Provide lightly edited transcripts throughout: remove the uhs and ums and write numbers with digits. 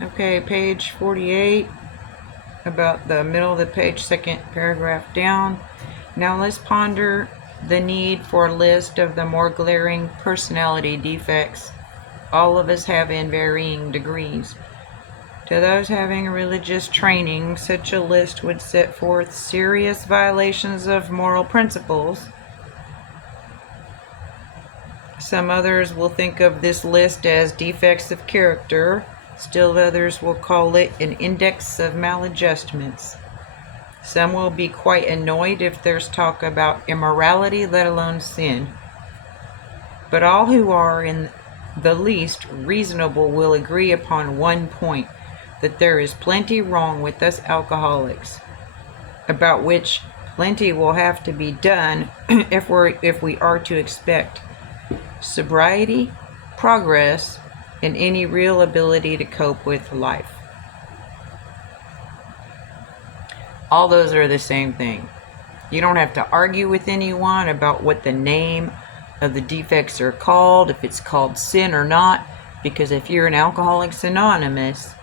Okay, page 48, about the middle of the page, second paragraph down. Now let's ponder the need for a list of the more glaring personality defects all of us have in varying degrees. To those having religious training, such a list would set forth serious violations of moral principles. Some others will think of this list as defects of character. Still others will call it an index of maladjustments. Some will be quite annoyed if there's talk about immorality, let alone sin. But all who are in the least reasonable will agree upon one point, that there is plenty wrong with us alcoholics, about which plenty will have to be done if we are to expect sobriety, progress, and any real ability to cope with life. All those are the same thing. You don't have to argue with anyone about what the name of the defects are called, if it's called sin or not, because if you're in Alcoholics Anonymous,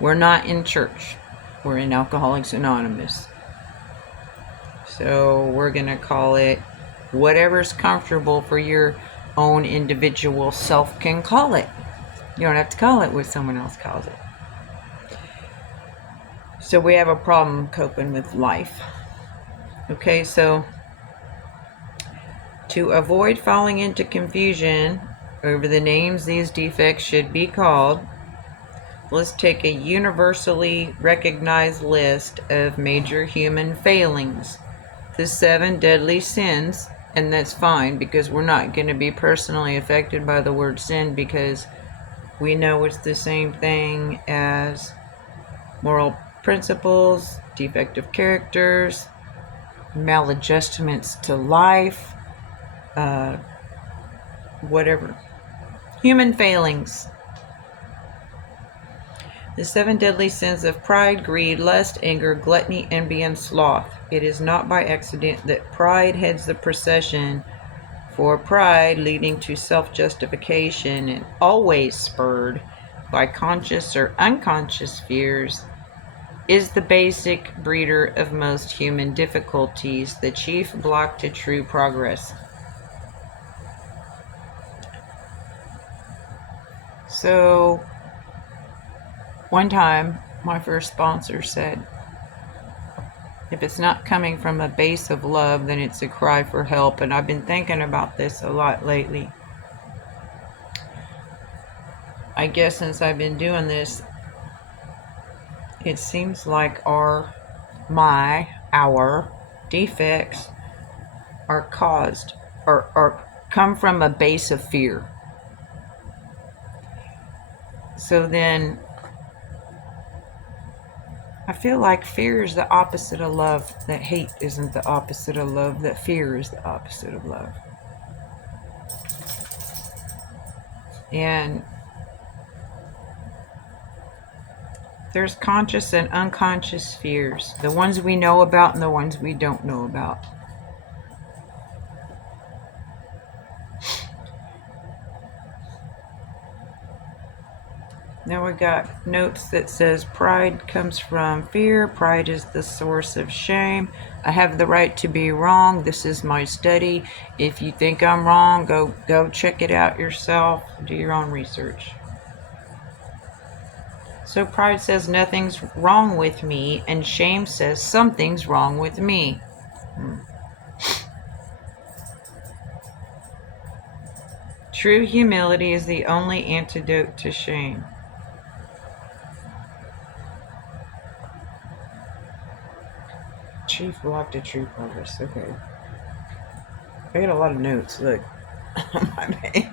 we're not in church. We're in Alcoholics Anonymous. So we're going to call it whatever's comfortable for your own individual self can call it. You don't have to call it what someone else calls it. So we have a problem coping with life. Okay, so to avoid falling into confusion over the names these defects should be called, let's take a universally recognized list of major human failings. The 7 deadly sins. And that's fine, because we're not going to be personally affected by the word sin, because we know it's the same thing as moral principles, defective characters, maladjustments to life, whatever. Human failings. The 7 deadly sins of pride, greed, lust, anger, gluttony, envy, and sloth. It is not by accident that pride heads the procession, for pride, leading to self-justification and always spurred by conscious or unconscious fears, is the basic breeder of most human difficulties, the chief block to true progress. So, one time, my first sponsor said, if it's not coming from a base of love, then it's a cry for help. And I've been thinking about this a lot lately. I guess since I've been doing this, it seems like our defects are caused or come from a base of fear. So then I feel like fear is the opposite of love, that hate isn't the opposite of love, that fear is the opposite of love. And there's conscious and unconscious fears, the ones we know about and the ones we don't know about. Now we got notes that says pride comes from fear. Pride is the source of shame. I have the right to be wrong. This is my study. If you think I'm wrong, go check it out yourself. Do your own research. So pride says nothing's wrong with me, and shame says something's wrong with me. True humility is the only antidote to shame. Chief block to true progress. Okay. I got a lot of notes. Look. On my page.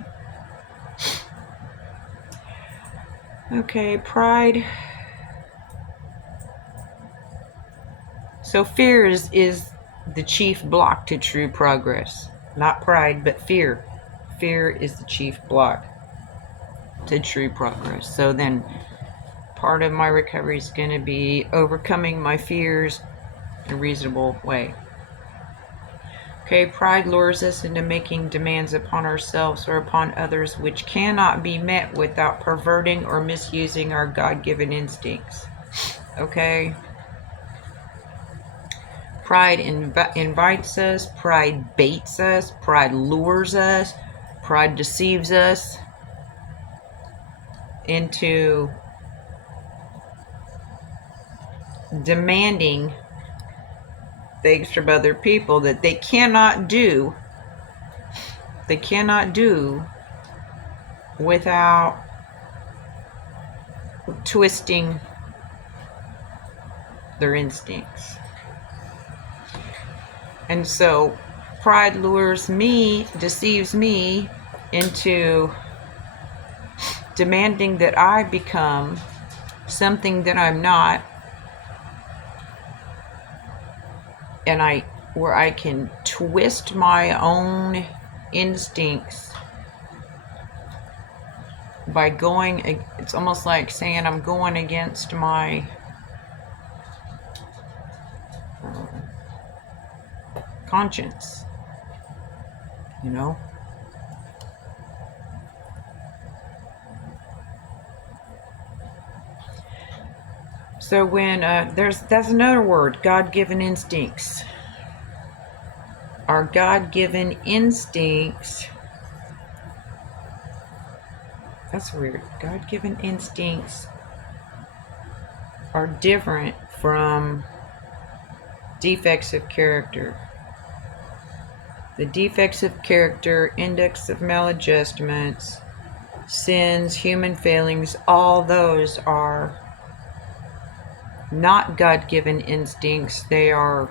Okay, pride. So fear is the chief block to true progress. Not pride, but fear. Fear is the chief block to true progress. So then part of my recovery is going to be overcoming my fears in a reasonable way. Okay, pride lures us into making demands upon ourselves or upon others which cannot be met without perverting or misusing our God-given instincts. Okay? Pride invites us, pride baits us, pride lures us, pride deceives us into demanding things from other people that they cannot do. They cannot do without twisting their instincts. And so pride lures me, deceives me into demanding that I become something that I'm not, and where I can twist my own instincts by going, it's almost like saying I'm going against my conscience, you know? So when that's another word, God-given instincts. Our God-given instincts, that's weird. God-given instincts are different from defects of character. The defects of character, index of maladjustments, sins, human failings, all those are not God-given instincts. They are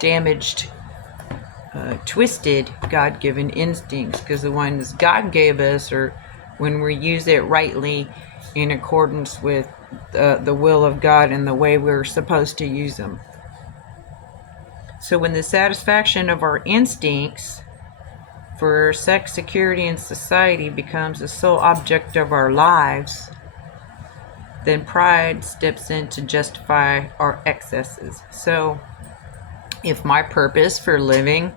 damaged, twisted God-given instincts, because the ones God gave us are when we use it rightly in accordance with the will of God and the way we're supposed to use them. So when the satisfaction of our instincts for sex, security, and society becomes the sole object of our lives, then pride steps in to justify our excesses. So if my purpose for living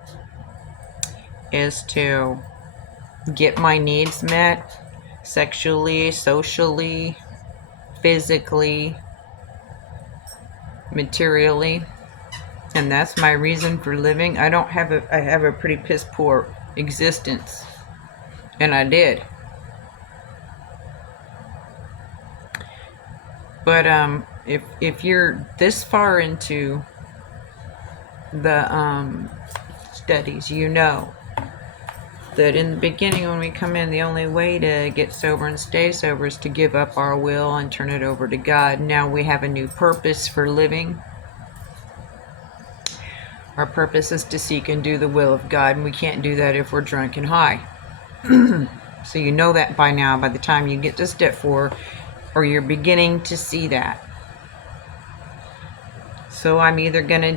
is to get my needs met sexually, socially, physically, materially, and that's my reason for living, I have a pretty piss poor existence, and I did. But if you're this far into the studies, you know that in the beginning when we come in, the only way to get sober and stay sober is to give up our will and turn it over to God. Now we have a new purpose for living. Our purpose is to seek and do the will of God, and we can't do that if we're drunk and high. So you know that by now, by the time you get to step 4, or you're beginning to see that. So I'm either gonna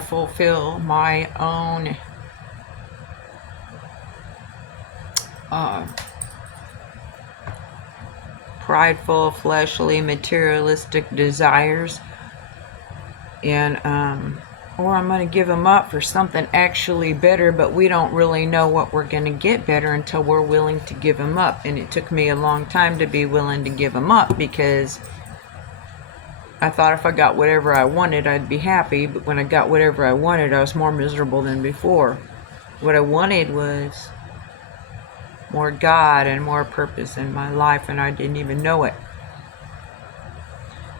fulfill my own prideful, fleshly, materialistic desires, and or I'm going to give them up for something actually better, but we don't really know what we're going to get better until we're willing to give them up. And it took me a long time to be willing to give them up, because I thought if I got whatever I wanted, I'd be happy. But when I got whatever I wanted, I was more miserable than before. What I wanted was more God and more purpose in my life, and I didn't even know it.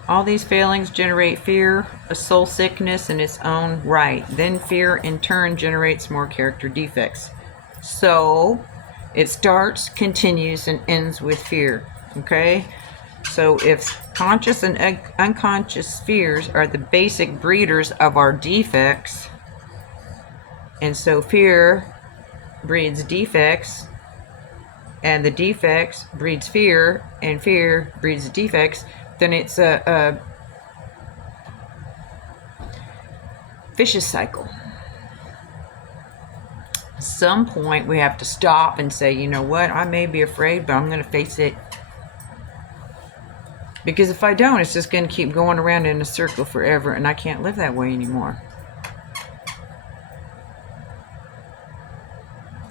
All these failings generate fear, a soul sickness in its own right. Then fear in turn generates more character defects. So it starts, continues, and ends with fear. Okay? So if conscious and unconscious fears are the basic breeders of our defects, and so fear breeds defects, and the defects breeds fear, and fear breeds defects, then it's a vicious cycle. At some point we have to stop and say, you know what, I may be afraid, but I'm going to face it. Because if I don't, it's just going to keep going around in a circle forever, and I can't live that way anymore.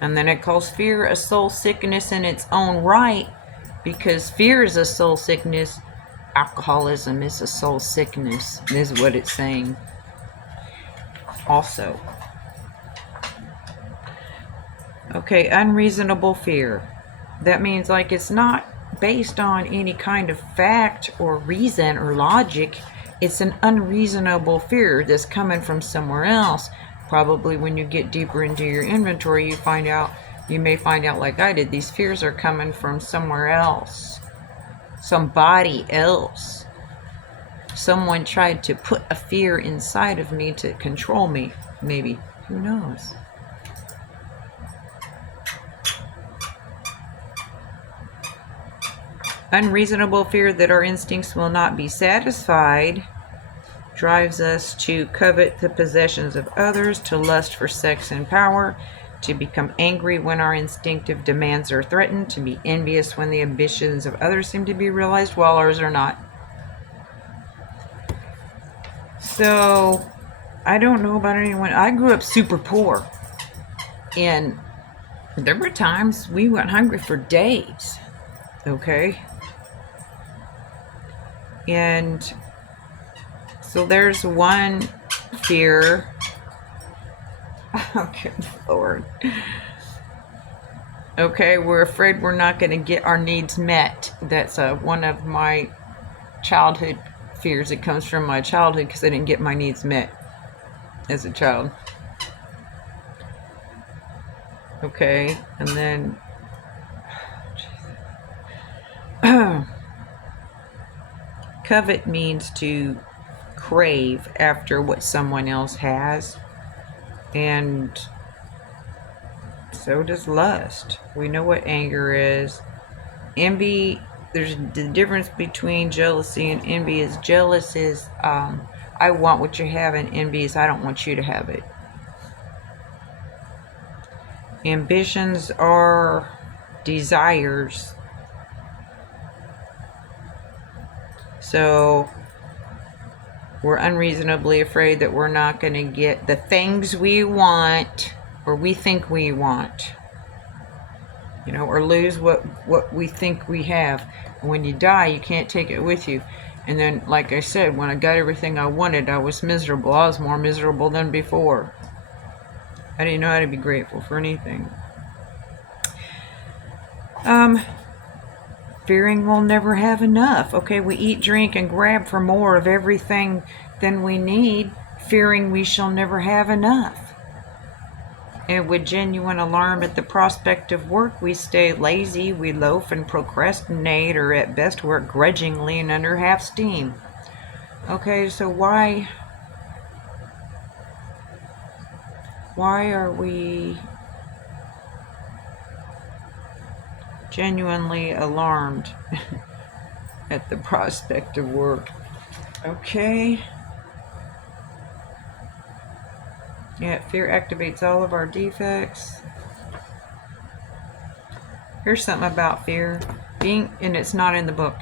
And then it calls fear a soul sickness in its own right, because fear is a soul sickness. Alcoholism is a soul sickness, is what it's saying. Also. Okay, unreasonable fear. That means like it's not based on any kind of fact or reason or logic. It's an unreasonable fear that's coming from somewhere else. Probably when you get deeper into your inventory, you may find out like I did, these fears are coming from somewhere else. Somebody else. Someone tried to put a fear inside of me to control me, maybe. Who knows? Unreasonable fear that our instincts will not be satisfied drives us to covet the possessions of others, to lust for sex and power, to become angry when our instinctive demands are threatened, to be envious when the ambitions of others seem to be realized while ours are not. So, I don't know about anyone. I grew up super poor, and there were times we went hungry for days, okay? And so there's one fear. Oh, good Lord. Okay, we're afraid we're not going to get our needs met. That's one of my childhood fears. It comes from my childhood because I didn't get my needs met as a child. Okay, and then covet means to crave after what someone else has, and so does lust. We know what anger is. Envy, there's the difference between jealousy and envy is jealous is I want what you have, and envy is I don't want you to have it. Ambitions are desires. So we're unreasonably afraid that we're not going to get the things we want or we think we want, you know, or lose what we think we have. And when you die, you can't take it with you. And then, like I said, when I got everything I wanted, I was miserable. I was more miserable than before. I didn't know how to be grateful for anything. Fearing we'll never have enough. Okay, we eat, drink, and grab for more of everything than we need, fearing we shall never have enough. And with genuine alarm at the prospect of work, we stay lazy, we loaf and procrastinate, or at best work grudgingly and under half steam. Okay, so why are we genuinely alarmed at the prospect of work? Okay. Yeah, fear activates all of our defects. Here's something about fear. And it's not in the book.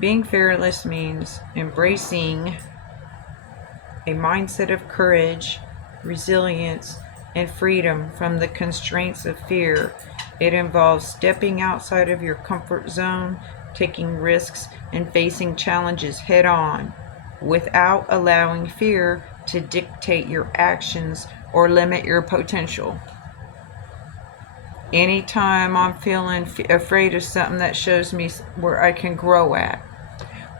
Being fearless means embracing a mindset of courage, resilience, and freedom from the constraints of fear. It involves stepping outside of your comfort zone, taking risks, and facing challenges head on, without allowing fear to dictate your actions or limit your potential. Anytime I'm feeling afraid of something, that shows me where I can grow at,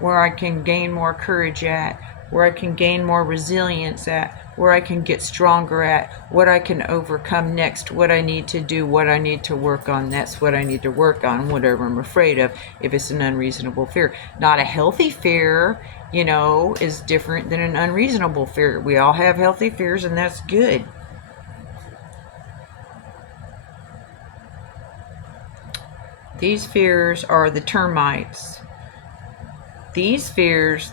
where I can gain more courage at, where I can gain more resilience at, where I can get stronger at, what I can overcome next, what I need to do, what I need to work on. That's what I need to work on, whatever I'm afraid of, if it's an unreasonable fear. Not a healthy fear, you know, is different than an unreasonable fear. We all have healthy fears, and that's good. These fears are the termites. These fears,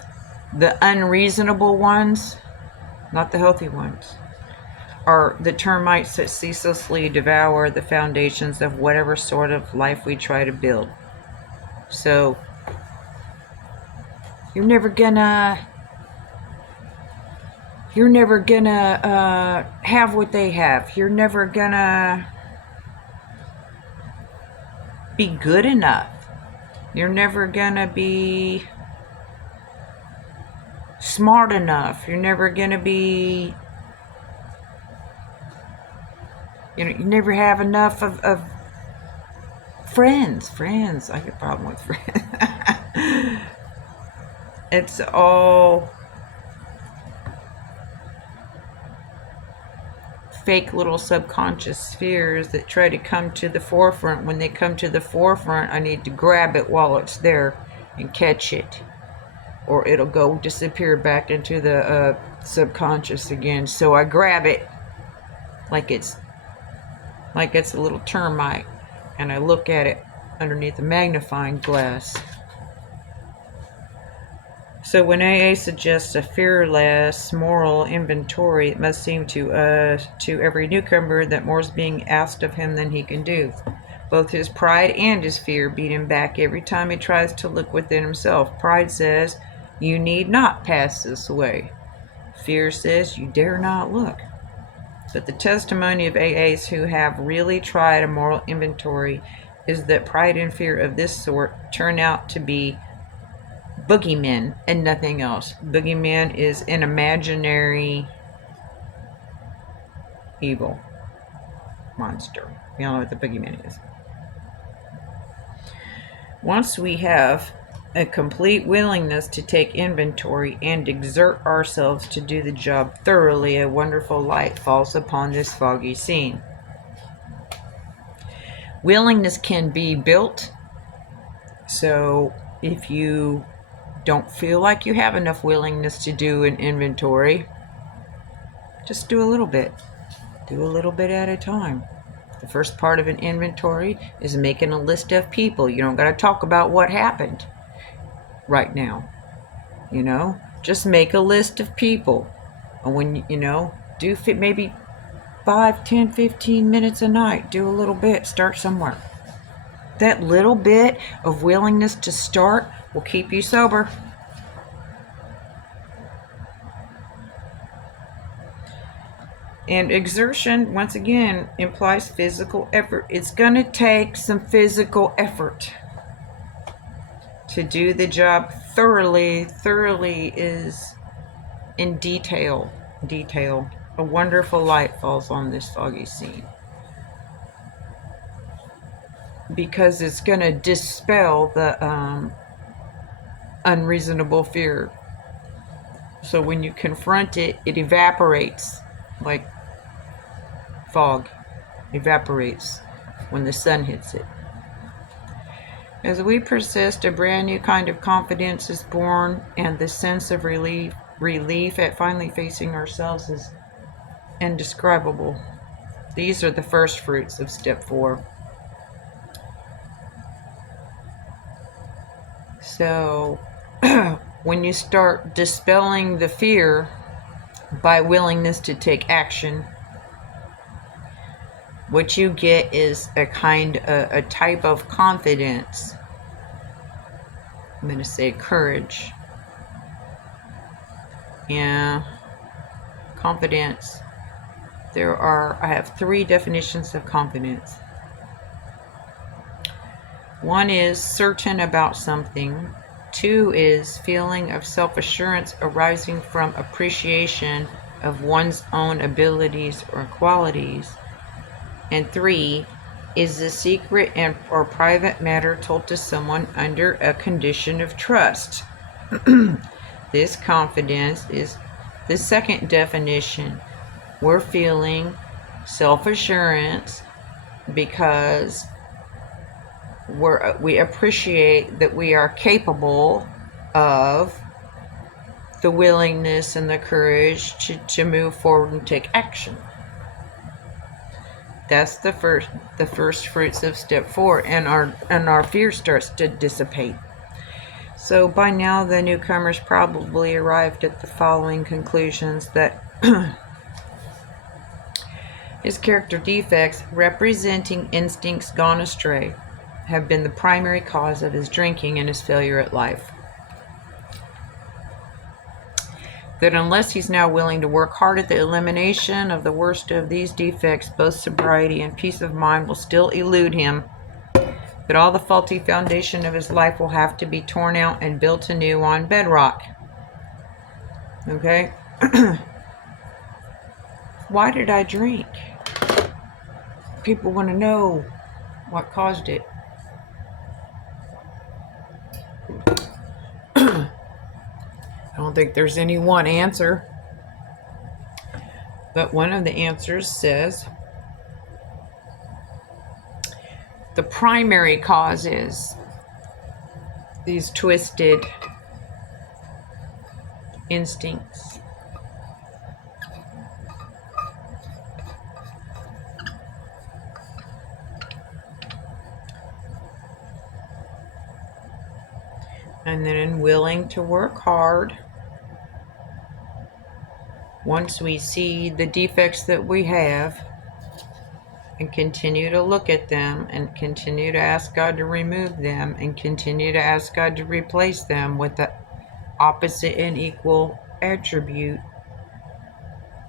the unreasonable ones, not the healthy ones, are the termites that ceaselessly devour the foundations of whatever sort of life we try to build. So You're never gonna have what they have. You're never gonna be good enough. You're never gonna be smart enough. You're never gonna be, you never have enough of friends. I get a problem with friends. It's all fake little subconscious fears that try to come to the forefront. When they come to the forefront, I need to grab it while it's there and catch it, or it'll go disappear back into the subconscious again. So I grab it like it's a little termite, and I look at it underneath a magnifying glass. So when AA suggests a fearless moral inventory, it must seem to every newcomer that more is being asked of him than he can do. Both his pride and his fear beat him back every time he tries to look within himself. Pride says, "You need not pass this way." Fear says, "You dare not look." But the testimony of AAs who have really tried a moral inventory is that pride and fear of this sort turn out to be boogeymen and nothing else. Boogeyman is an imaginary evil monster. You all know what the boogeyman is. Once we have a complete willingness to take inventory and exert ourselves to do the job thoroughly, a wonderful light falls upon this foggy scene. Willingness can be built. So if you don't feel like you have enough willingness to do an inventory, just do a little bit. Do a little bit at a time. The first part of an inventory is making a list of people. You don't got to talk about what happened right now. Just make a list of people. And when, do maybe 5, 10, 15 minutes a night. Do a little bit. Start somewhere. That little bit of willingness to start will keep you sober. And exertion, once again, implies physical effort. It's going to take some physical effort to do the job thoroughly. Thoroughly is in detail. A wonderful light falls on this foggy scene, because it's going to dispel the unreasonable fear. So when you confront it, it evaporates like fog evaporates when the sun hits it. As we persist, a brand new kind of confidence is born, and the sense of relief at finally facing ourselves is indescribable. These are the first fruits of step 4. So when you start dispelling the fear by willingness to take action, what you get is a type of confidence. I'm going to say courage. Yeah, confidence. I have 3 definitions of confidence. One is certain about something. 2 is feeling of self-assurance arising from appreciation of one's own abilities or qualities. And 3 is the secret or private matter told to someone under a condition of trust. This confidence is the second definition. We're feeling self-assurance because we appreciate that we are capable of the willingness and the courage to move forward and take action. That's the first fruits of step 4, and our fear starts to dissipate. So by now the newcomers probably arrived at the following conclusions: that his character defects, representing instincts gone astray, have been the primary cause of his drinking and his failure at life. that unless he's now willing to work hard at the elimination of the worst of these defects, both sobriety and peace of mind will still elude him, that all the faulty foundation of his life will have to be torn out and built anew on bedrock. Okay? Why did I drink? People want to know what caused it. I don't think there's any one answer. But one of the answers says the primary cause is these twisted instincts. And then willing to work hard. Once we see the defects that we have and continue to look at them and continue to ask God to remove them and continue to ask God to replace them with the opposite and equal attribute.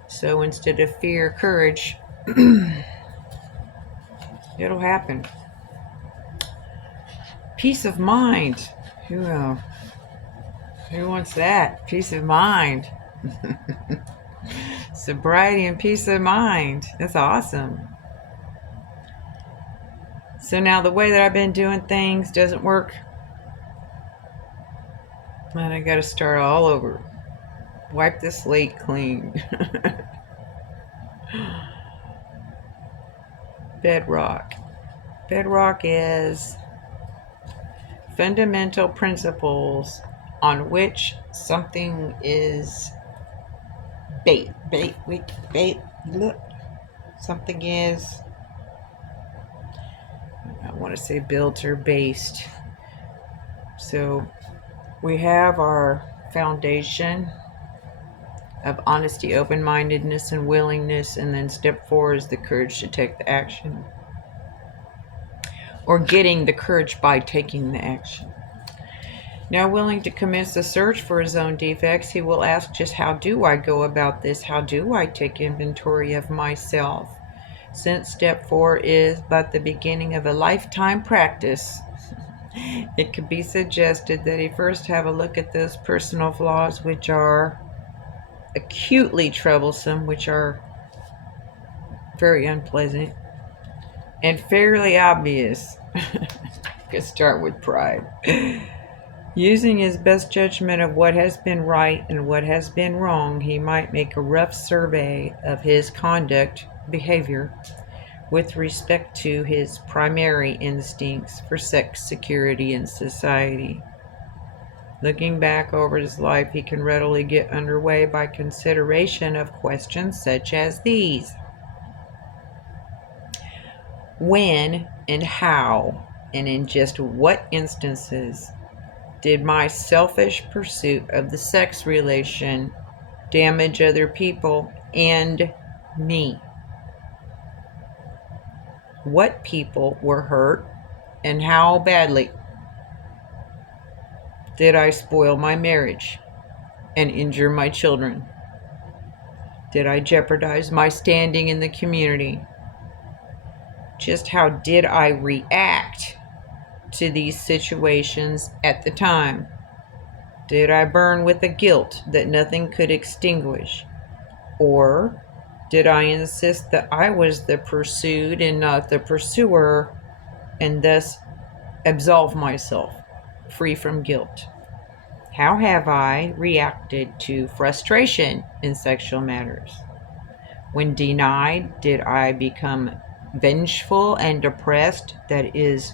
So instead of fear, courage, it'll happen. Peace of mind. Who wants that? Peace of mind. Sobriety and peace of mind. That's awesome. So now the way that I've been doing things doesn't work. And I got to start all over. Wipe the slate clean. Bedrock. Bedrock is fundamental principles on which something is look. Something is, I want to say built or based. So we have our foundation of honesty, open-mindedness, and willingness, and then step 4 is the courage to take the action, or getting the courage by taking the action. Now willing to commence the search for his own defects, he will ask, just how do I go about this? How do I take inventory of myself? Since step 4 is but the beginning of a lifetime practice, it could be suggested that he first have a look at those personal flaws which are acutely troublesome, which are very unpleasant and fairly obvious. Could start with pride. Using his best judgment of what has been right and what has been wrong, he might make a rough survey of his conduct, behavior, with respect to his primary instincts for sex, security, and society. Looking back over his life, he can readily get underway by consideration of questions such as these. When and how and in just what instances did my selfish pursuit of the sex relation damage other people and me? What people were hurt and how badly? Did I spoil my marriage and injure my children? Did I jeopardize my standing in the community? Just how did I react to these situations at the time? Did I burn with a guilt that nothing could extinguish? Or did I insist that I was the pursued and not the pursuer, and thus absolve myself, free from guilt? How have I reacted to frustration in sexual matters? When denied, did I become vengeful and depressed, that is,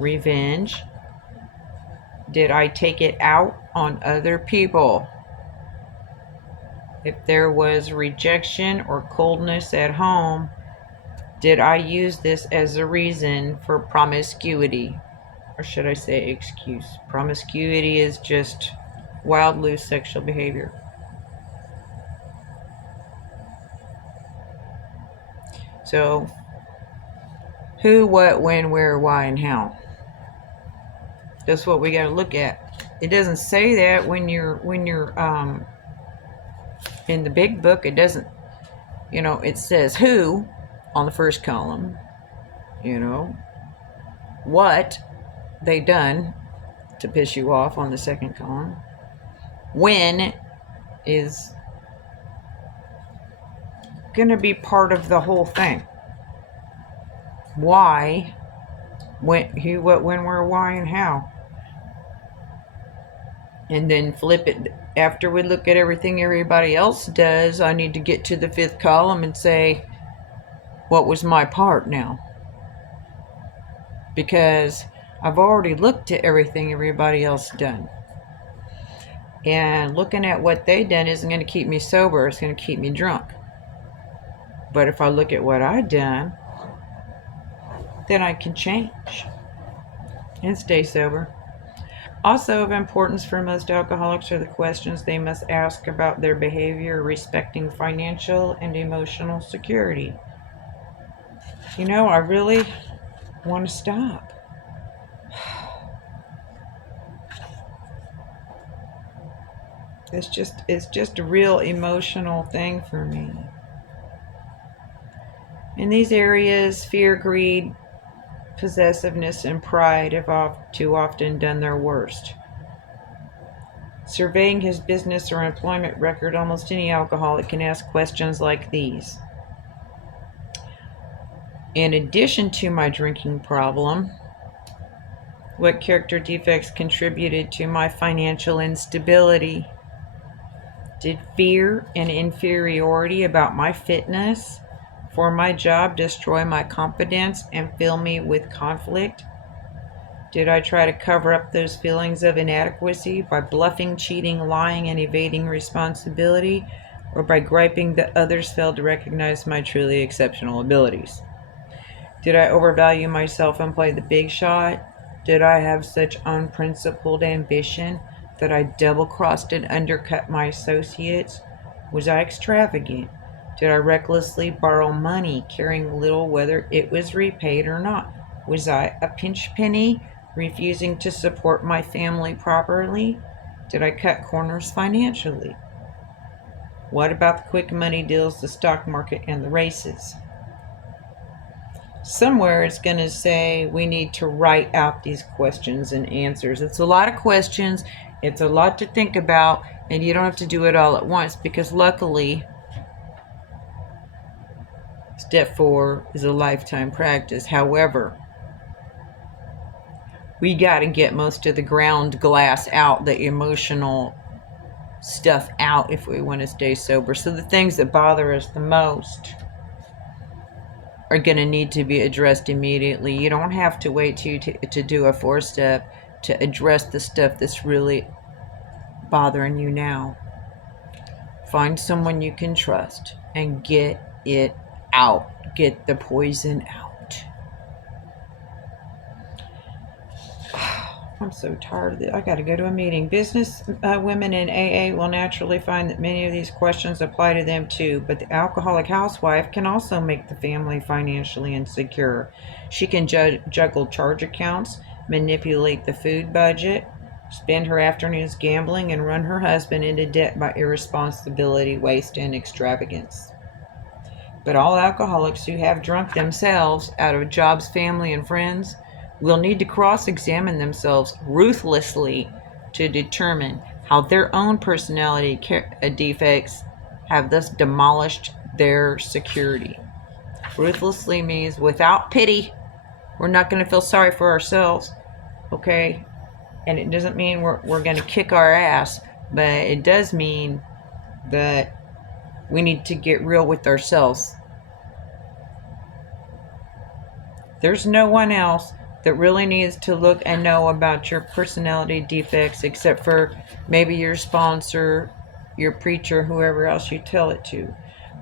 revenge? Did I take it out on other people? If there was rejection or coldness at home, did I use this as a reason for promiscuity? Or should I say excuse? Promiscuity is just wild, loose sexual behavior. So, who, what, when, where, why, and how. That's what we got to look at. It doesn't say that when you're In the big book, it doesn't, it says who on the first column, what they done to piss you off on the second column. When is going to be part of the whole thing. Why, when, who, what, when, where, why, and how. And then flip it. After we look at everything everybody else does, I need to get to the fifth column and say, what was my part now? Because I've already looked at everything everybody else done. And looking at what they done isn't going to keep me sober. It's going to keep me drunk. But if I look at what I done, then I can change and stay sober. Also of importance for most alcoholics are the questions they must ask about their behavior respecting financial and emotional security. I really want to stop. It's just a real emotional thing for me. In these areas, fear, greed, possessiveness, and pride have too often done their worst. Surveying his business or employment record, almost any alcoholic can ask questions like these. In addition to my drinking problem, what character defects contributed to my financial instability? Did fear and inferiority about my fitness for my job destroy my confidence and fill me with conflict? Did I try to cover up those feelings of inadequacy by bluffing, cheating, lying, and evading responsibility, or by griping that others failed to recognize my truly exceptional abilities? Did I overvalue myself and play the big shot? Did I have such unprincipled ambition that I double-crossed and undercut my associates? Was I extravagant? Did I recklessly borrow money, caring little whether it was repaid or not? Was I a pinch penny, refusing to support my family properly? Did I cut corners financially? What about the quick money deals, the stock market, and the races? Somewhere it's going to say we need to write out these questions and answers. It's a lot of questions. It's a lot to think about, and you don't have to do it all at once because luckily, step 4 is a lifetime practice. However, we got to get most of the ground glass out, the emotional stuff out if we want to stay sober. So the things that bother us the most are going to need to be addressed immediately. You don't have to wait to do a 4-step to address the stuff that's really bothering you now. Find someone you can trust and get it out. Get the poison out. I'm so tired of it. I got to go to a meeting. Business women in AA will naturally find that many of these questions apply to them too, but the alcoholic housewife can also make the family financially insecure. She can juggle charge accounts, manipulate the food budget, spend her afternoons gambling, and run her husband into debt by irresponsibility, waste, and extravagance. But all alcoholics who have drunk themselves out of jobs, family, and friends will need to cross-examine themselves ruthlessly to determine how their own personality defects have thus demolished their security. Ruthlessly means without pity. We're not going to feel sorry for ourselves, okay? And it doesn't mean we're going to kick our ass, but it does mean that we need to get real with ourselves. There's no one else that really needs to look and know about your personality defects except for maybe your sponsor, your preacher, whoever else you tell it to.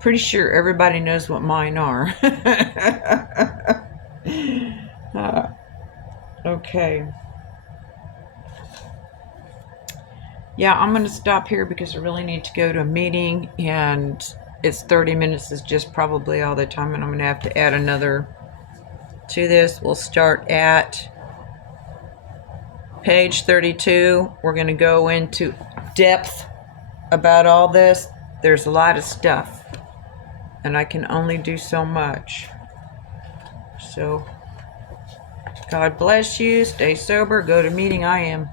Pretty sure everybody knows what mine are. Okay. Yeah, I'm going to stop here because I really need to go to a meeting, and it's 30 minutes is just probably all the time, and I'm going to have to add another to this. We'll start at page 32. We're going to go into depth about all this. there's a lot of stuff, and I can only do so much. So, God bless you. Stay sober. Go to meeting. I am.